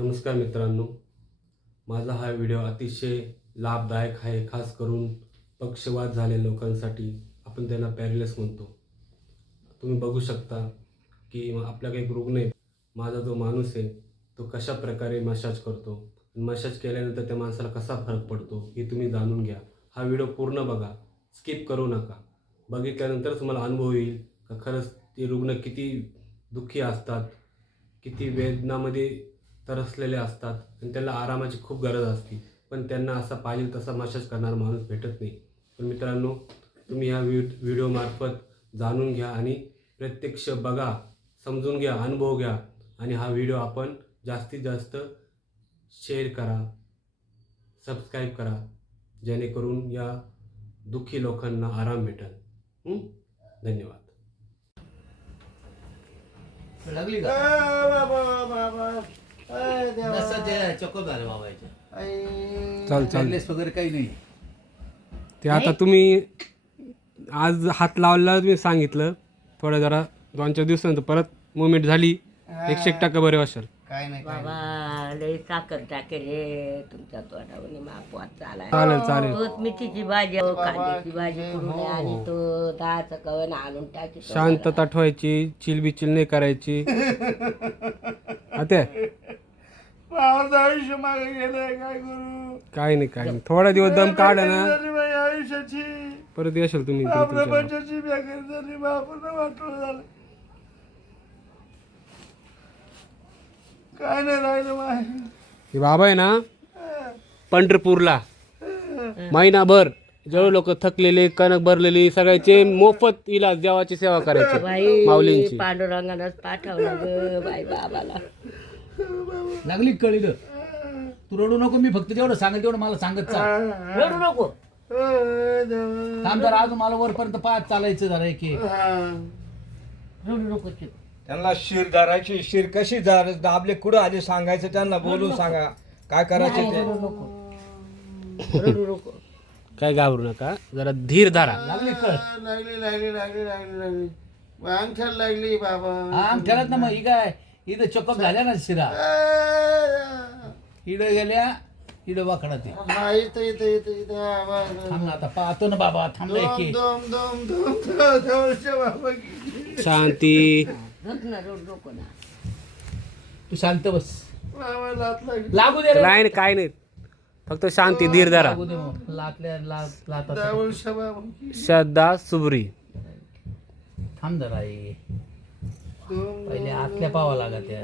नमस्कार मित्रांनो, माझा हा व्हिडिओ अतिशय लाभदायक आहे. खास करून पक्षवात झालेल्या लोकांसाठी. आपण त्यांना पॅरालिसिस म्हणतो. तुम्ही बघू शकता की आपल्याकडे एक रुग्ण आहे. माझा जो माणूस आहे तो कशा प्रकारे मसाज करतो, मसाज केल्यानंतर त्या माणसाला कसा फरक पडतो हे तुम्ही जाणून घ्या. हा व्हिडिओ पूर्ण बघा, स्किप करू नका. बघितल्यानंतर तुम्हाला अनुभव येईल का खरंच ते रुग्ण किती दुःखी असतात, किती वेदनामध्ये तरसलेले असतात आणि त्यांना आरामाची खूप गरज असते. पण त्यांना असा पाहिजे तसा मसाज करणारा माणूस भेटत नाही. पण मित्रांनो, तुम्ही ह्या व्हिडिओमार्फत जाणून घ्या आणि प्रत्यक्ष बघा, समजून घ्या, अनुभव घ्या आणि हा व्हिडिओ आपण जास्तीत जास्त शेअर करा, सबस्क्राईब करा, जेणेकरून या दुःखी लोकांना आराम भेटेल. धन्यवाद. लागली का चक्कर झाले बाबाच्या. चाल वगैरे काही नाही. ते आता तुम्ही आज हात लावला, तुम्ही सांगितलं थोडं जरा 2-4 दिवसानंतर परत मुवमेंट झाली 100% बरे वाशाल. काय नाही बाबा लय साखर टाकेले तुमच्या तोंडावर मापवात चालाय. चालेल. तोच मेथीची भाजी कांद्याची भाजी करून आणि तो दहाचं कवन आणून टाकी. शांतता ठेवायची, चिलबिचिल नाही करायची. आता आयुष्य मागे गेलंय, काय करू? काय नाही थोडा दिवस दम काढा ना, आयुष्याची परत येशाल तुम्ही. आपल्या बच्चाची बेकारी झाली, बापूला वाटलं झालं. काय नाही राहिलं हे बाबा आहे ना, पंढरपूरला महिनाभर जेवढे लोक थकलेले, कणक भरलेली, सगळ्याचे मोफत इलाज, देवाची सेवा करायची बाई माऊलींची. पांडुरंगानंच पाठवलं ग बाई बाबाला. लागली कळीलं. तू रडू नको, मी फक्त जेवढं सांगेल तेवढं मला सांगत चाल. रडू नको. थांब जरा, अजून मला वरपर्यंत पायात चालायचं जरा एक रडू नको. त्यांना शिर धरायची, शिर कशी दाबले कुठं आधी सांगायचं, त्यांना बोलून सांगा काय करायचं ते. रडू नको. रडू नको. काय घाबरू नका, जरा धीर धरा. लागली कळ. लागली अंगठ्याला लागली बाबा. हा ठरत ना मग. ही काय इथं चक्कप झाल्या ना शिरा, इड गेल्या, इड वाकडा ते. हा इथं थांब ना आता, पाहतो ना बाबा, थांबलाय की. बाबा शांती. रडू नको ना. तू शांत बस. लात लागली. लागू दे रे. नाही काय नाही, फक्त शांती, धीर धरा. लागू दे मग. लातात. दावलशा बाबा श्रद्धा सुबरी. थांब जरा ये. पहिले आतल्या पावा लागा त्या.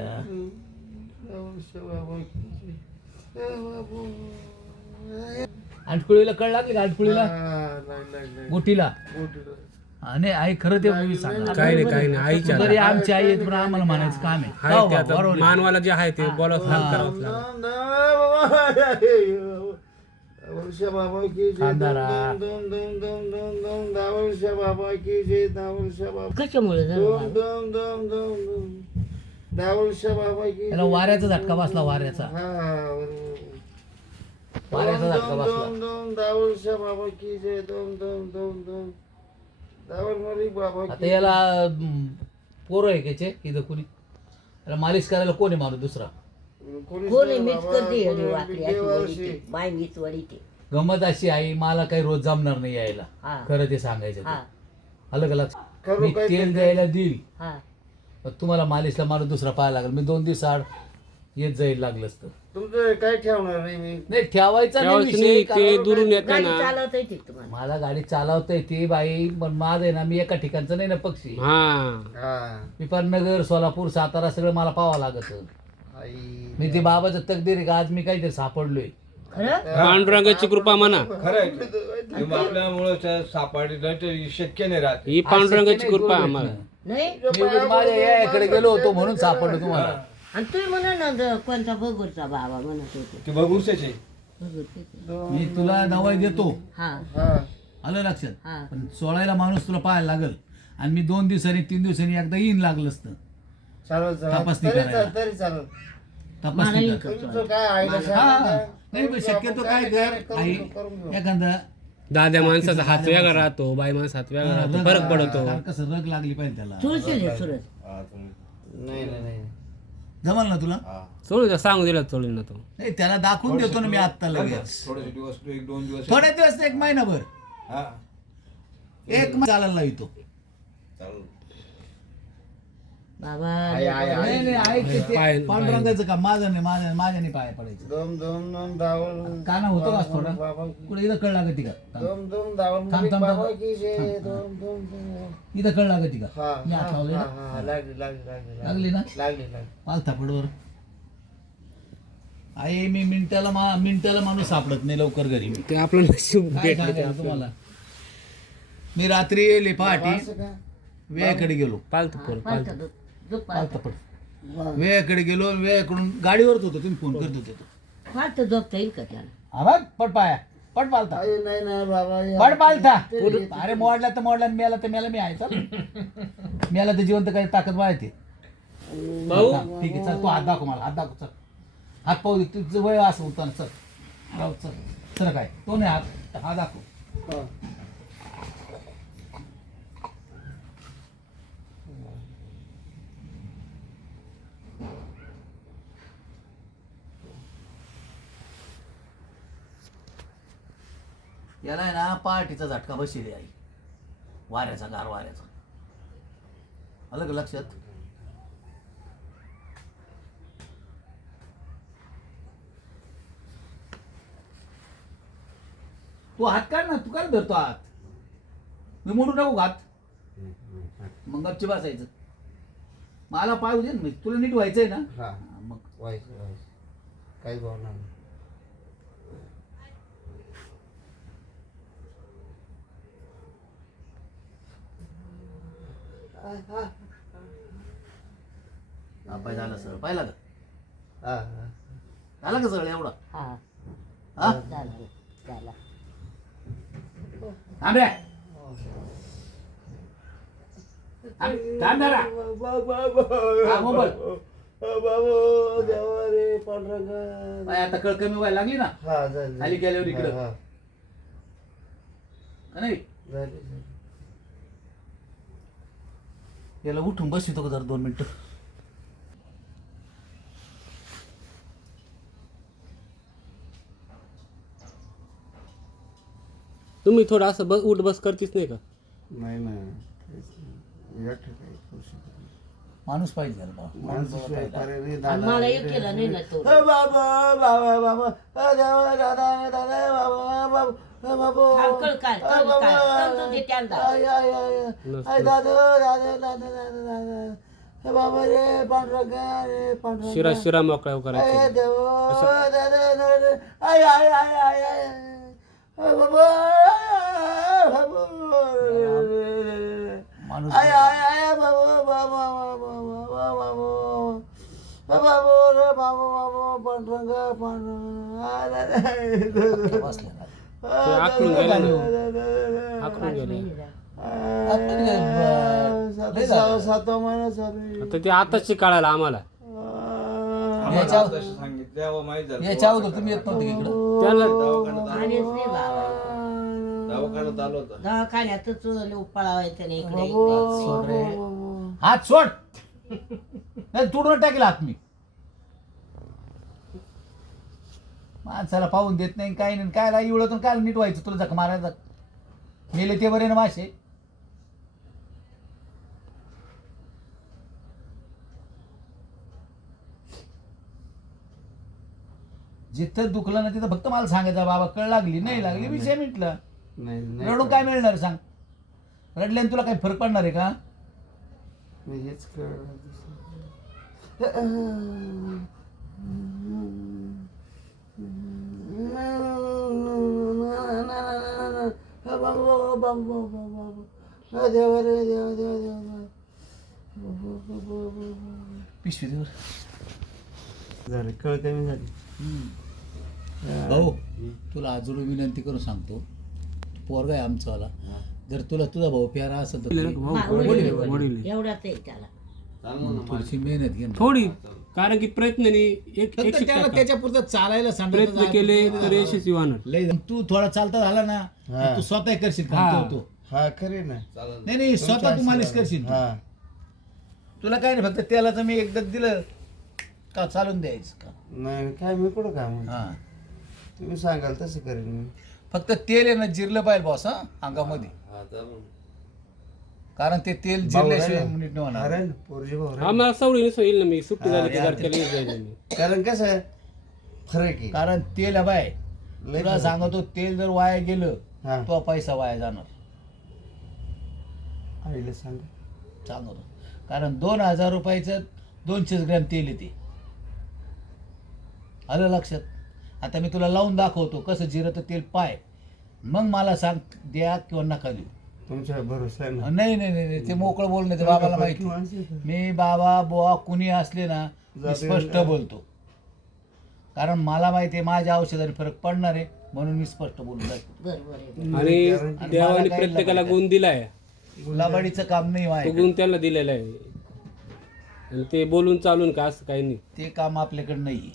दावलशा बाबा अंटकुळीला कळ लागली का? अंटकुळीला, लागली गोटीला. आणि आई खरं ते मी सांगा. काय नाही आईच्या तरी आमची आई आहे, पण आम्हाला म्हणायचं काम आहे. हाय जाऊ ते बा, आता बरोबर आहे. मानवाला जे आहे ते बोलावं करावंच लागेल. दावलशा बाबा की जय. खानदारा. दावलशा बाबा की जय. दावलशा बाबा कशामुळे झालं बाबा? दावलशा बाबा की त्याला वाऱ्याचा झटका बसला, वाऱ्याचा वाऱ्याचा झटका बसला. दावलशा बाबा की जय. दावल मलिक बाबा आता याला पोरं आहे त्याचे इथं कोणी, त्याला मालिश करायला कोणी माणूस दुसरा. कोणी मीच करते अरे वाकडी अशी वळीते. बाय मीच वळीते. गमत अशी आई, मला काही रोज जमणार नाही यायला. हा. खरं ते सांगायचं ते. हा अलग अलग करू मी काय तेल द्यायला देईल, हा. पण तुम्हाला मालिशला माणूस दुसरा पाहायला लागेल. मी 2 दिवस आड येत जाईल लागलं असतं. तुमचं काय ठेवणार नाही मी. नाही ठेवायचा नाही त्यावेळेस विषय. नाही, ते दुरून येते गाडी ना. चालवता येते का तुम्हाला? मला गाडी चालवता येते बाई, पण माझं आहे ना, मी एका ठिकाणचं नाही ना पक्षी. हा मी पण नगर, सोलापूर, सातारा सगळं मला पाहावं लागत. मी ते बाबाचं तकदीर आहे का आज मी काहीतरी सापडलोय. खरं? पांडुरंगाची कृपा म्हणा. खरं आहे, आपल्यामुळं सापडली नाही तर शक्य नाही राहत. ही पांडुरंगाची कृपा आहे आम्हाला. नाही मी उगाच माझ्या याकडे गेलो होतो म्हणून सापडलो तुम्हाला. आणि तुम्ही म्हणा ना कोणता बघूरचा बाबा म्हणत होते. ते बघूचचे बघूरचे. मी तुला दवाई देतो, हा आलं लक्षात. हा. पण 16ला माणूस तुला पाहायला लागल आणि मी 2 दिवसांनी 3 दिवसांनी एकदा येईन लागलं असतं. चालत तपासणी करायला. तरी चालत. तपासणी मला कर. तुमचं काय आईला हा सांगा. नाही पण शक्यतो काय कर आई, एखादा दाद्या माणसाचा हात वेगळा राहतो, बाई माणसा हात वेगळा राहतो, फरक पडतो. कारण कसं रग लागली पाहिजे त्याला. चुळशील सुरत. नाही. जमल ना तुला चोळू द्या, सांगू दिला चोळून ना तो. नाही त्याला दाखवून देतो ना मी आत्ता लगेच. थोडेसे दिवस 1-2 दिवस थोड्या दिवस नाही, 1 महिनाभर हा 1 चालायला लावितो. चालेल. बाबा नाही नाही ऐक ते पाय- पांडुरंगाचं का माझं नाही, माझ्या नाही पाय पडायचं. दोम दोम दोम धावल काना होतो का थोडा बाबा कुठे इथं कळ लागती का दोम दोम धावल थांब, थांब, बाबा थांब. की जय दोम दोम दोम. इथं कळ लागती का हा मी हात लावले हा, ना हा, लागली लागली लागली लागली ना लागली लागली. पालथा पडवर आई मी मिनिटाला माणूस सापडत नाही लवकर घरी. मी ते आपलं नशीब काय भेटलं ते सांगायचं आपलं. तुम्हाला. मी रात्री येले पहाटे असं का? वेळेकडे गेलो. पालतू पोर, पालतू. पालथा पड वेळेकडे गेलो, वेळेकडून गाडीवरच होतो, तुम्ही फोन करत होते. फालतू झोपता येईल का त्याला? आवाज पड पाया पड पालथा अरे नाही ना बाबा या- पड पालथा. अरे मोडला तर मोडला, मेला तर मेला, मी आहे चल. मेला तर जिवंत काही ताकद वाढते. भाऊ ठीक आहे चल, तू हात दाखव मला, हात दाखव चल. हात पाहू दे, तुझं वय असं होतं ना, चल राहू, चल चल काय तो नाही हात दाखव. हा. याला आहे ना पहाटीचा झटका बसले आई, वाऱ्याचा, गार वाऱ्याचा. आलं का लक्षात? तू हात काढ ना, तू काय धरतो हात? मी मोडून टाकू का हात? मग गपची बसायचं. मला पाय दे ना, तुला नीट व्हायचंय ना. हा हा, मग व्हायचं व्हायचं काही भावना नाही. हा पाय झाला सर, पाहिला का? हा हा झाला का सगळं एवढा? हा हा झाला. थांब रे. थांब जरा. हा, मोबाईल. बाबा देवा रे पांढरंगा. पाय आता कळ कमी व्हायला लागली ना, हा झाली खाली गेल्यावर इकडं. हा, का नाही? झाली झाली. याला उठून बसतो का जरा 2 मिनिटं? तुम्ही थोडं असं बस उठ बस करतीच नाही का? नाही ना तेच ना. एकटं काही करू शकत नाही. माणूस पाहिजे याला बाबा. माणूस माणसाशिवाय पाहिजे. पर्याय नाही. आणि दादा, मला रे, एक केलं नाही ना तो. बाबा बाबा बाबा देवा दादा दादा बाबा बाबा बाबा थांब, कळ काय, कळ काय, कळ तू दे त्यांना. आय आय आय आय दादा दादा दादा दादा दादा हे बाबा रे पांढरंगा रे पांढरंगा. शिरा मोकळा आय करायचं. देवा दादा दादा I I I I I बाबा माणूस आय आय आय बाबा बाबा बाबा बाबा बाबा रे बाबा बाबा पांढरंगा पांढरंगा बसलेला. आखून गेला ना. आखून गेला. सातवा महिना चालू आता ते आताच कळायला आम्हाला. याच्या तसं सांगितलं माहीत झालं. याच्या अगोदर तुम्ही येत नव्हते का इकडं? त्याला आलेच नाही बाबा. दवाखान्यात आलो होता. दवाखान्यातच उपाळा व्हायचं नाही इकडे. सोड रे. हात सोड. नाही तुडून टाकेल हात मी. माणसाला पाहून देत नाही काही नाही, काय इवळतून काय नीट व्हायचं तुला जख मारायचं. मेले ते बरे ना मासे. जिथं दुखलं ना तिथं फक्त मला सांगायचं बाबा कळ लागली नाही लागली विषय मिटला. नाही रडून काय मिळणार सांग? रडल्याने तुला काही फरक पडणार आहे का? मी हेच कळलं. देवा रे देवा देवा देवा पिशवी देवर. झालं कळ कमी झाली. भाऊ तुला आजोळ विनंती करून सांगतो, पोरगा आहे आमचावाला. जर तुला तुझा भाऊ प्यारा असेल तर वडील एवढाच आहे त्याला. थोडीशी मेहनत घे ना. थोडी, कारण की प्रयत्नाने एक फक्त एक त्याला शिक्का त्याच्या पुरतं चालायला प्रयत्न केले तर यशस्वी होणार. लय तू थोडा चालता झाला ना तू स्वतः करशील काम हा. तो. हा खरी ना. नाही नाही स्वतः तू मालिश करशील. हा तुला काय नाही, फक्त त्याला तर मी एकदा दिलं का चालून द्यायचं का? नाही काय मी कुठं काय म्हणतो हा तुम्ही सांगाल तसं करेन मी. फक्त तेल आहे ना जिरलं पाहिजे बॉस हा अंगामध्ये, कारण ते तेल जिरल्याशिवाय नीट नाही होणार. अरे पोरजी भाऊ रे. आम्हाला सवडीनेच होईल ना, मी सुट्टी झाली की यार, तारखेला येत जाईल मी. कारण कसं आहे, फरक आहे. कारण तेल आहे बाय, लय तुला फरक सांगतो तेल जर वाया गेलं हा. तो पैसा वाया जाणार. आईला सांग. सांगतो कारण 2000 रुपयाचं 200 ग्रॅम तेल येते. आलं लक्षात? आता मी तुला लावून दाखवतो कसं जिरतं तेल पाय, मग मला सांग द्या किंवा नका देऊ. तुमच्या भरोसा आहे ना. नाही नाही नाही नाही, ते मोकळं बोलणं ते बाबाला माहिती. मी बाबा बुवा कुणी असले ना मी स्पष्ट बोलतो, कारण मला माहिती आहे माझ्या औषधाने फरक पडणार आहे, म्हणून मी स्पष्ट बोलून जातो. बरोबर आहे. आणि देवाने काही प्रत्येकाला लबाडी गुण दिलाय, लबाडीचं काम नाही तो माझ्याकडे. गुण त्यांना दिलेला आहे. आणि ते बोलून चालून का असं काही नाही. ते काम आपल्याकडे नाही.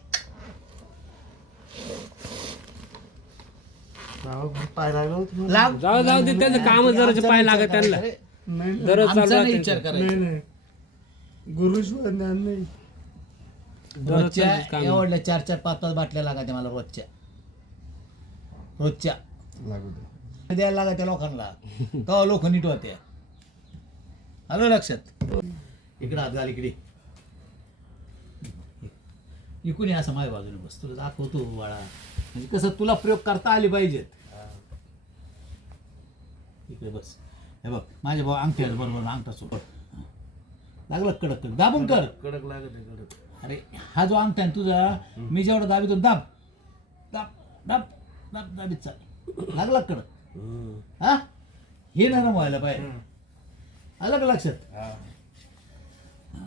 पाय लागला होता मला. लाग जाऊ दे, त्याचं काम जरा पाय लागत त्यांना. नाही दररोज आमचा चालू नाही राहते. विचार करायचा. नाही गुरुशिवाय ज्ञान नाही. रोजच्या काम. एवढल्या 4-4, 5-5 बाटल्या लागायच्या मला रोजच्या लागू दे. द्यायला लागायच्या लोकांना, तेव्हा लोक नीट होते. आलं लक्षात? इकडे हात घाल, इकडे इकडून ये असं माझ्या बाजूने बस, तुला दाखवतो बाळा, म्हणजे कसं तुला प्रयोग करता आले पाहिजेत. इकडे बस, हे बघ माझ्या भाऊ अंगठी आहे बरोबर, अंगठा सोड. लागलं कडक कडक दाबून कर. कडक लागत आहे कडक. अरे हा जो अंगठा आहे ना तुझा, मी जेवढा दाबितो दाब दाब दाब दाब दाबीत चाल. लागला कडक. हा हे नरम व्हायला पाहिजे. आलं का लक्षात?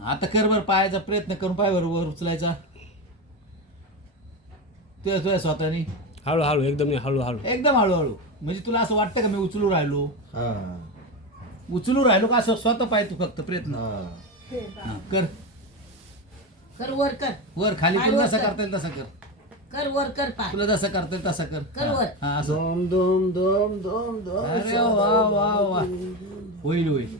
आता कर बरं, पायाचा प्रयत्न करून पाय बरोबर उचलायचा ते तुझ्या स्वतःनी, हळूहळू एकदम नाही, हळूहळू. एकदम हळूहळू. म्हणजे तुला असं वाटतं का मी उचलू राहिलो का? असं स्वतः पाय तू फक्त प्रयत्न हा, कर. कर वर कर, वर खाली पाय तुला वर जसं कर. करता येईल तसं कर. कर वर कर पाय. तुला जसं करता येईल तसं कर. कर वर. हा असं. दोम दोम दोम दोम दोम. अरे वा वा वा, होईल होईल.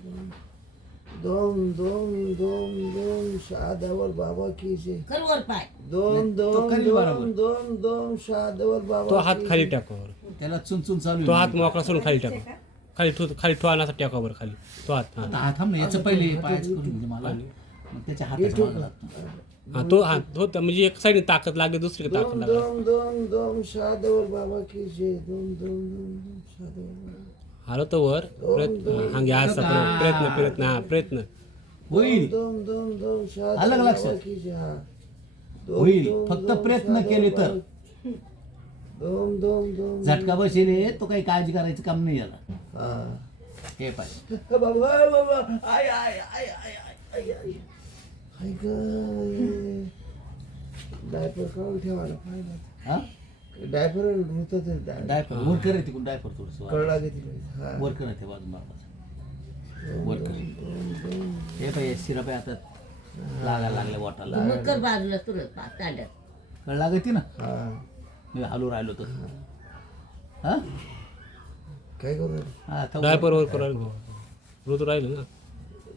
दोम दोम दोम दोम शादावर बाबा की जय. कर वर पाय. दोम तो दोम करील बरोबर. दोम दोम दोम शादावर बाबा तो हात की खाली जय. टाकावर, त्याला चुनचुन चालू तो आहे. हात मोकळा सोडून खाली टाका, खाली ठेवा टाकावर खाली तो हात. आता हा थांब ना, याचं पहिले पायाचं करून म्हणजे मला मग त्याच्या हाताचं मागं लागतं. हा तो हात होता, म्हणजे एक साईड ताकद लागली, दुसरी ताकद दोम लागली. दोम दोम दोम शादावर बाबा की जय. दोम दोम दोम दोम शादावर बाबा. आलो तो वर प्रयत्न, हा घ्या असा प्रयत्न प्रयत्न हा प्रयत्न होईल दोम दोम दोम शादावर आलं का लक्षात? बाबा की जय. हा. दोम होईल, दोम फक्त दोम प्रयत्न शादावर केले तर. बाबा. दोम दोम दोम. झटका बसेल हे, तो काही काळजी करायचं काम नाही याला. हा. हे पाहिजे. बाबा बाबा I I I I I I I I ग. डायपर काढून ठेवायला पाहिजे. हा डायपर होतं ते डायपर वर कर रे तिकडून, डायपर थोडस कळला की तिला. हा. वर कर ते बाजून बाबाचं वर कर. हे पाहिजे सिरप आहे आता लागायला लागले बोटाला. मग कर बाजूला तुरंत तांड्यात. कळ लागते ना, हा. मी हलू राहिलो तर. हा काय करू हा थांब. डायपर वर करायला रोज राहिलं ना.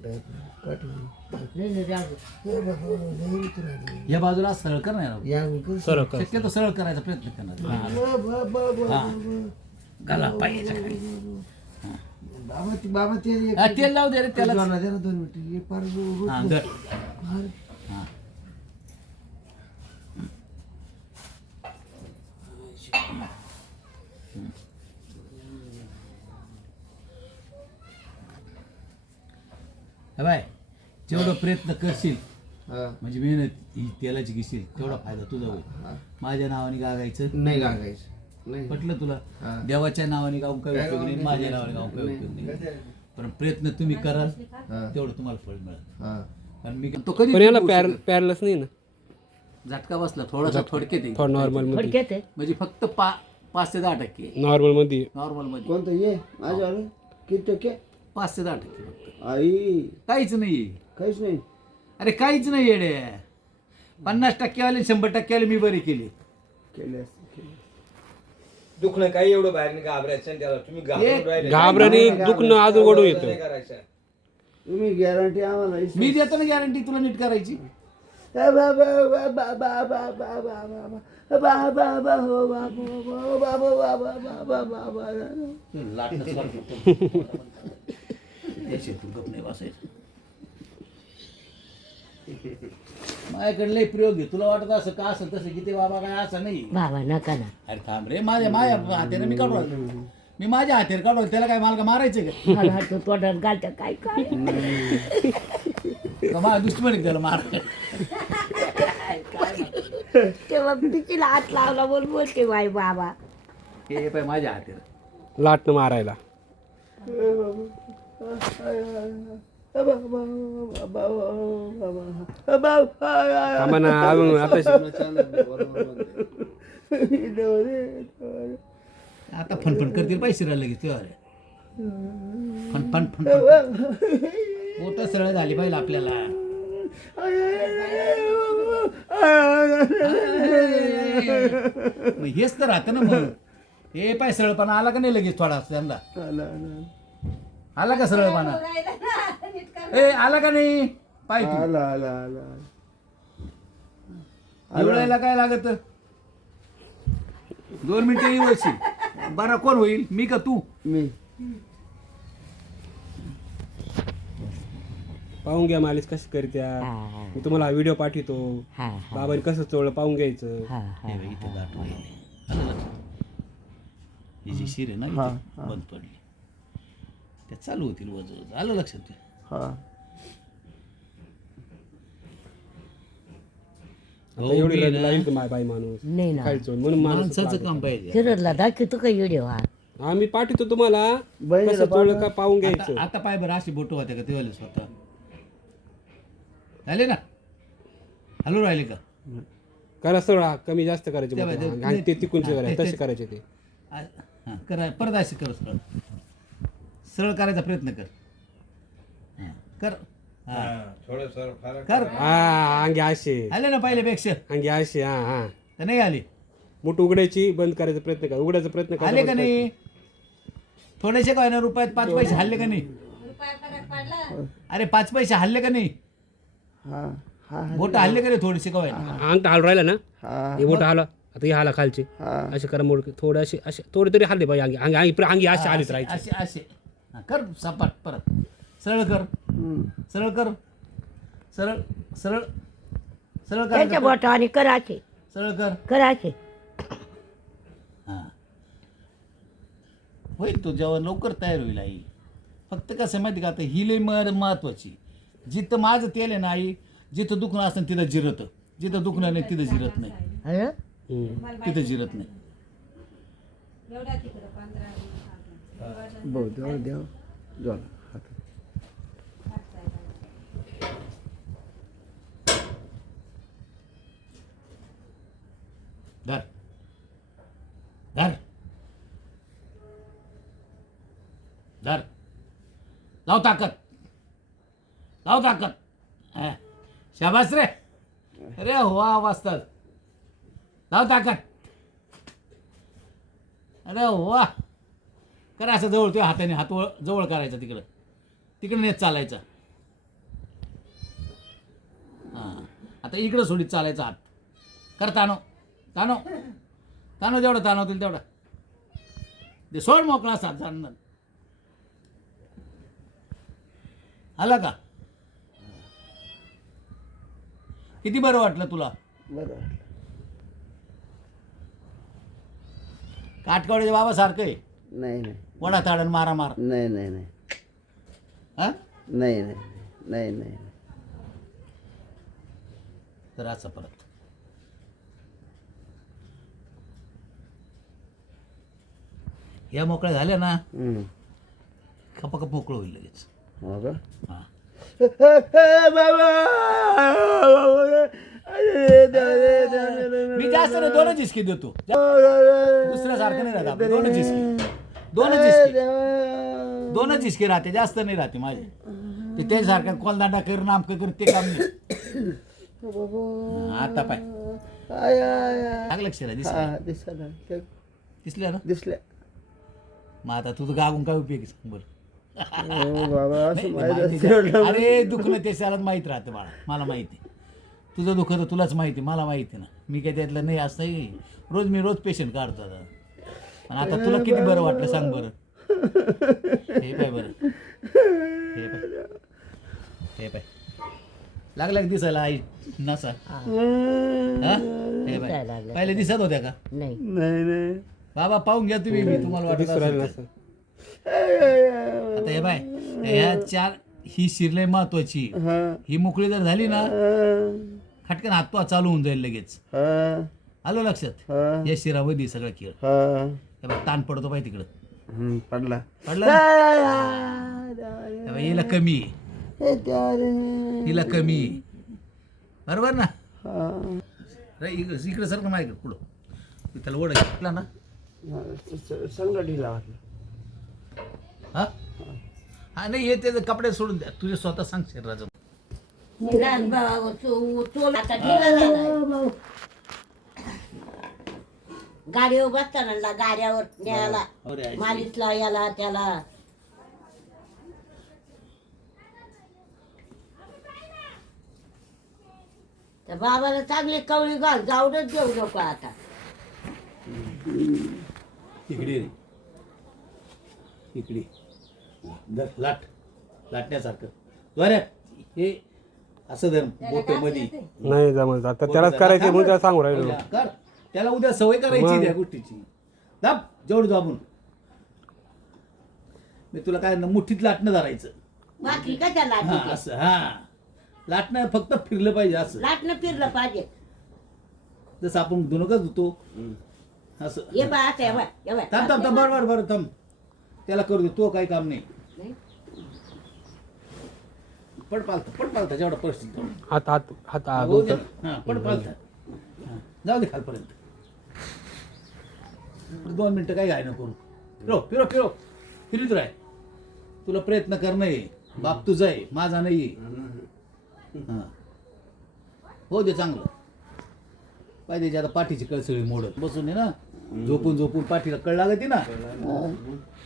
डायपर काढून. नाही नाही राहू दे. हे बाबा, लई उतरू राहिली. या बाजूला सरळ कर ना, या उलटं. सरळ कर. शक्यतो सरळ करायचा प्रयत्न करणार. बाबा बाबा हा. घाला पायाच्या खाली. बाबा ते बाबा ते एक- हा, तेल लावू दे रे त्याला. जोडला दे ना 2 मिनिटं. हे पार रो- हा रो- धर. फार- हा हे बाय, जेवढं प्रयत्न करशील हा. म्हणजे मेहनत ही तेलाची घेशील तेवढा फायदा तुझा होईल. हा. माझ्या नावाने गागायचं नाही गागायचं नाही. पटलं तुला? हा. देवाच्या नावाने गाऊन काही उपयोग नाही, माझ्या नावाने गाऊन काही उपयोग नाही. पण प्रयत्न तुम्ही कराल हा. तेवढं तुम्हाला फळ मिळेल. हा. कारण मी तो कधी पण याला पॅरलस नाही ना, झटका बसला थोडासा थोडक्यात येईल. थोडं नॉर्मल मध्ये, थोडक्यात आहे. म्हणजे फक्त 5 ते 10% नॉर्मल मध्ये. नॉर्मल मध्ये कोणतं ये माझ्यावर किती टक्के 5 ते 10% फक्त. आई काहीच नाही. काहीच नाही. अरे काहीच नाही येडे. 50% वाले 100% वाले मी बरे केले. केले असते, केले. दुखणं काही एवढं बाहेर नाही घाबरायचं नाही त्याला. तुम्ही घाबरून राहिले. घाबराने दुखणं अजून ओढून येतं. नाही करायचं. तुम्ही गॅरंटी आम्हाला मी देतो ना गॅरंटी तुला नीट करायची. लाटणं त्याची तू गप नाही बसायचं. माझ्याकडे लय प्रयोग आहे. तुला वाटत असं का असं तसं की ते बाबा काय असं नाही. बाबा नका ना. अरे थांब रे, माझ्या हाताने मी काढू राहिलो. मी माझ्या हातेर काढू त्याला काय मला का मारायचं का? मला वाटतं तोंडात घालतं काय काय. का मला दुश्मन आहे त्याला मार. तेव्हा तिला हात लावला बोलते बाई बाबा. हे पाय माझ्या हातेर. लाटणं मारायला थांबा ना अजून आता आता फणफण करतील पैसे राहिले लगेच तेव्हा रे. फणफण फणफण मोठं सरळ झाली पाहिजे आपल्याला. मग हेच तर राहतं ना मग. हे पाय सरळपणा आला का नाही लगेच थोडा त्यांना आला का सरळपणा? ए आला का नाही पाय तू एवढ्याला काय लागत? 2 मिनिटं येऊ. बरं कोण होईल, मी का तू? मी पाहून घ्या मालिश कशी करत्या. मी तुम्हाला व्हिडिओ पाठवतो. बाबांनी कसं चोळलं पाहून घ्यायचं. हे बघ, इथे दाट वहिनी. आलं लक्षात? ही जी शिर आहे ना इथे बंद पडली, त्या चालू होतील वजन. आलं लक्षात? हा आता एवढी रड लागेल का बाई माणूस नाही ना. काय चोळ म्हणून माणूस माणसाचं काम पाहिजे. शिरदला दाखवतो का व्हिडिओ हा. आम्ही पाठवतो तुम्हाला बहिणीला कसं चोळलं का पाहून घ्यायचं. आता पाय बरं अशी बोट होते का तेव्हा स्वतः झाले ना? हलू राहिले का? करा सरळ कमी जास्त करायचे ते बोटं. बाई, आणि ते तिकूनचे हा, करायचे ते- तसे करायचे ते. हां करा, परत अशी कर. सरळ सरळ करायचा प्रयत्न कर. हां कर. हां थोडं सर फरक कर. हा अंगे असे आले ना पहिल्यापेक्षा? अंगे असे हा हा तर नाही आले? मुठ उघडायची बंद करायचा प्रयत्न करा. उघडायचा प्रयत्न करा. आले का नाही? थोडेसे काय ना रुपयात 5 पैसे हल्ले का नाही? अरे 5 पैसे हल्ले का नाही? हा हा बोट हल्ले का नाही थोडेसे काय? अंग हाल राहिला ना. हा हे बोट हाला आता हे हाला खालचे हा असे करा मोड थोडे असे थोडे तरी हल्ले पाहिजे. अंगे अंगे अंगे असे आलेच राहायचे. असे असे हां, कर सपाट परत. सरळ कर. सरळ कर. सरळ सरळ सरळ त्यांच्या कर. बोटाने कराचे सरळ कर. कराचे. हां होईल तो जेव्हा लवकर तयार होईल आई. फक्त कसं माहिती का, आता ही लई महत्वाची. जिथं माझं तेल आहे ना आई, जिथं दुखणं असतं तिथं जिरतं. जिथं दुखणं नाही तिथं जिरत नाही. हं? तिथं जिरत नाही. भाऊ देवा देवा झालं हात धर धर धर. लाव ताकद. लाव ताकद. हा. शाबास रे. अरे वा वाजतात. लाव ताकद. अरे वा. करा असं जवळ तुझ्या हाताने हात जवळ करायचा तिकडं. तिकडं नेत चालायचा. हां आता इकडं सोडीत चालायचा हात. कर तानो तानो तानो जेवढं ताणवतील तेवढा. ते सोड मोकळा असा जाणं. आला का? किती बरं वाटलं तुला? बरं वाटलं. काटकवड्याच्या बाबा सारखं आहे. नाही नाही वडा ताडण मारा मार. नाही नाही नाही हा नाही नाही नाही नाही तर असं परत. या मोकळ्या झाल्या ना खपाखप मोकळं होईल लगेच. हो का हां मी जास्त नाही 2च हिसकी देतो. दुसऱ्यासारखं नाही राहत आपलं. 2च हिसकी. 2च हिसकी. 2च हिसकी राहते, जास्त नाही राहते माझे. ते त्याच्यासारखं कोलदांडा कर नामकं कर ते काम नाही. हां, आता पाय टाक लक्ष दिसल्या दिसल्या ना. दिसल्या मग आता तुझं गागून काय उपयोग आहे सांग बरं. हो बाबा असं नाही, माहित माहिती असतं. आहे. अरे दुखणं ते त्याला माहीत राहतं मला माहिती. तुझं दुःख तर तुलाच माहिती, मला माहिती ना. मी काय त्यातलं नाही असतं. रोज पेशंट काढतो आता. आणि आता तुला किती बरं वाटलं सांग बरं. हे पाय बरं, हे पाय लागला का दिसायला आई नसा? हा? हे पाय लागलं. पहिले दिसत होत्या का? नाही नाही बाबा पाहून घ्या तुम्ही, मी तुम्हाला वाटत असेल तर. आता हे बाय, ह्या 4 ही शिरले महत्वाची. ही मोकळी जर झाली ना, खटकन हातपा चालू होऊन जाईल लगेच. आलं लक्षात? या शिरामध्ये सगळं खेळ. हे बघ, ताण पडतो पाहिजे तिकडं. पडला पडला ना? हे बघ, हिला कमी आहे. हिला कमी आहे. बरोबर ना? इकडे सारखं माझ्याकडे पुढं त्याला ओढ घेतला ना. संग ढिला वाटला. हा हा नाही, हे त्याचे कपडे सोडून द्या. तुझे स्वतः सांग शरीराचं. आता ढिला झालाय. गाडीवर बसताना गाड्यावर न्यायला मालिशला याला त्याला. त्या बाबाला चांगली कवळी घाल, जाऊनच घेऊ नको आता. इकडे इकडे लाटण्यासारखं बरं. हे असं धर बोटेमध्ये नाही जमत आता त्यालाच करायचं म्हणून त्याला सांगू राहिलो. कर. त्याला उद्या सवय करायची त्या गोष्टीची. दाब जेवढं दाबून. मी तुला काय मुठीत लाटणं धरायचं. बाकी कशा हा लाटणं? असं. हा लाटणं फक्त फिरलं पाहिजे असं. लाटणं फिरलं पाहिजे. जसं आपण धुणं धुतो असं. ये बा आता ये बा, ये बा. थांब थांब थांब बरं थांब. त्याला करू दे, तो काही काम नाही. नाही? पड पालता जेवढा परिस्थिती तेवढं. हात हात हात होऊ दे ना. हा पड पालता. जाऊ दे खालपर्यंत. 2 मिनिटं काही घाय नको करू. फिरो फिरत राह. तुला प्रयत्न करणं आहे. बाप तुझा आहे, माझा नाही. हा हो दे चांगलं पाहिजे. आता पाठीची कळसळी मोडत बसून आहे ना. झोपून पाठीला कळ लागते ना.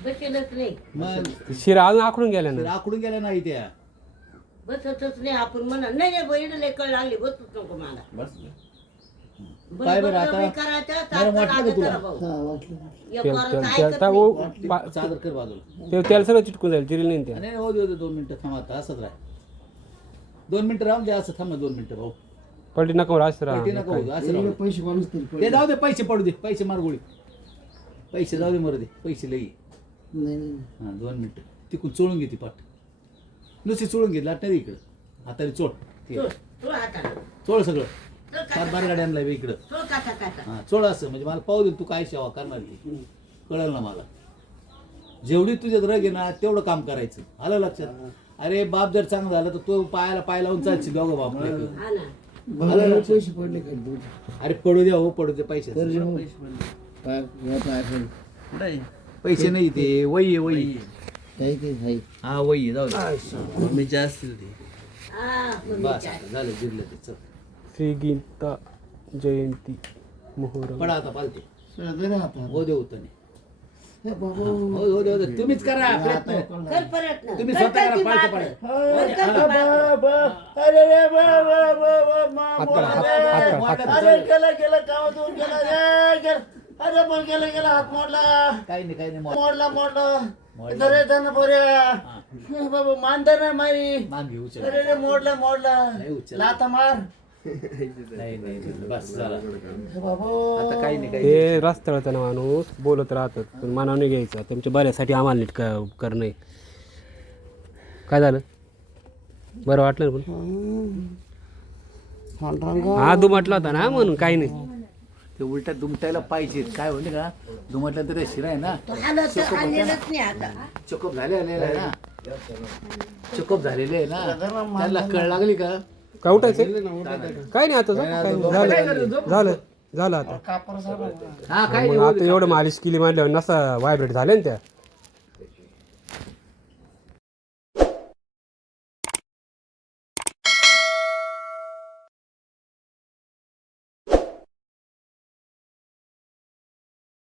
बसलच नाही. मग शिरा अजून आखडून गेल्या ना. आकडून गेल्या नाही त्या. बसतच नाही आपण म्हणा. नाही बहिणीला कळ लागली, बसूच नको मला. काय बरं आता करायचं नरम वाटलं का तुला? चादर कर बाजूला. ते त्याला सगळं चिटकून जाईल, चिरील नाही त्या. नाही हो दे 2 मिनिटं थांबा. आता असंच राह. 2 मिनिटं राहून द्या. असं थांबा 2 मिनिटं भाऊ. पलटी नका मारू, असं पलटी राहा. नको होऊ, असं राहू दे. पैसे माणूस तरी ते जाऊ दे. पैसे पडू दे. पैसे मार गोळी. पैसे जाऊ दे, मरू दे. पैसे लई. नाही हां 2 मिनिटं. तिकून चोळून घे ती पाठ. नुसती चोळून घे. लाट नाही इकडं. हाताने चोळ. चोळ सगळं. 7-12 गाड्या आणलाय बे इकडं. हां चोळ असं. म्हणजे मला पाहू दे तू काय सेवा करणार ती. कळलं ना मला. जेवढी तुझ्यात रग आहे ना तेवढं काम करायचं. आलं लक्षात? अरे बाप जर चांगला झाला तर तो पाय लावून चालशील दोघं बाप लेकरं. भरलेले पैसे पडले का तुझे? अरे पडू द्या हो, पडू दे. पैसे पैसे नाही ते वही आहे. हा वही आहे, जाऊ दे. मम्मीचे असतील ते. बस झालं जिरलं ते. चल श्री गीता जयंती मोहरम. पडा आता पालते. सगळे हातात. हो दे उतने. हे बाबा. हो दे तुम्हीच करा प्रयत्न. कर प्रयत्न. तुम्ही स्वतः करा. पाळतं पाळतं. अरे रे बा हात करा, हात करा. अरे गेला कामातून गेला रे. अरे पण गेला हात मोडला. काही नाही मोडला. अरे धन पोऱ्या. बाबा मानता ना माई. मान घेऊ चल. अरे रे मोडला. नाही उचल. लाता मार. नाही बस झाला. बाबा आता काही नाही हे रस्त्यावरचा ना माणूस बोलत राहतात, पण मनाने घ्यायचं. तुमच्या बऱ्यासाठी आम्हाला नीट करणं आहे. काय झालं? बरं वाटलं ना? पण हा दुमटला होता ना म्हणून काही नाही. ते उलट्या दुमटायला पाहिजे. काय होईल का दुमटल्या तर शिरा आहे ना. चोकअप झालेले आहे ना. चोकअप झालेले आहे ना. त्याला कळ लागली का? काय उठायचं काय नाही आता. झालं आता. हा काय मग आता एवढं मालिश केली म्हणल्यावर नसा व्हायब्रेट झाले ना त्या.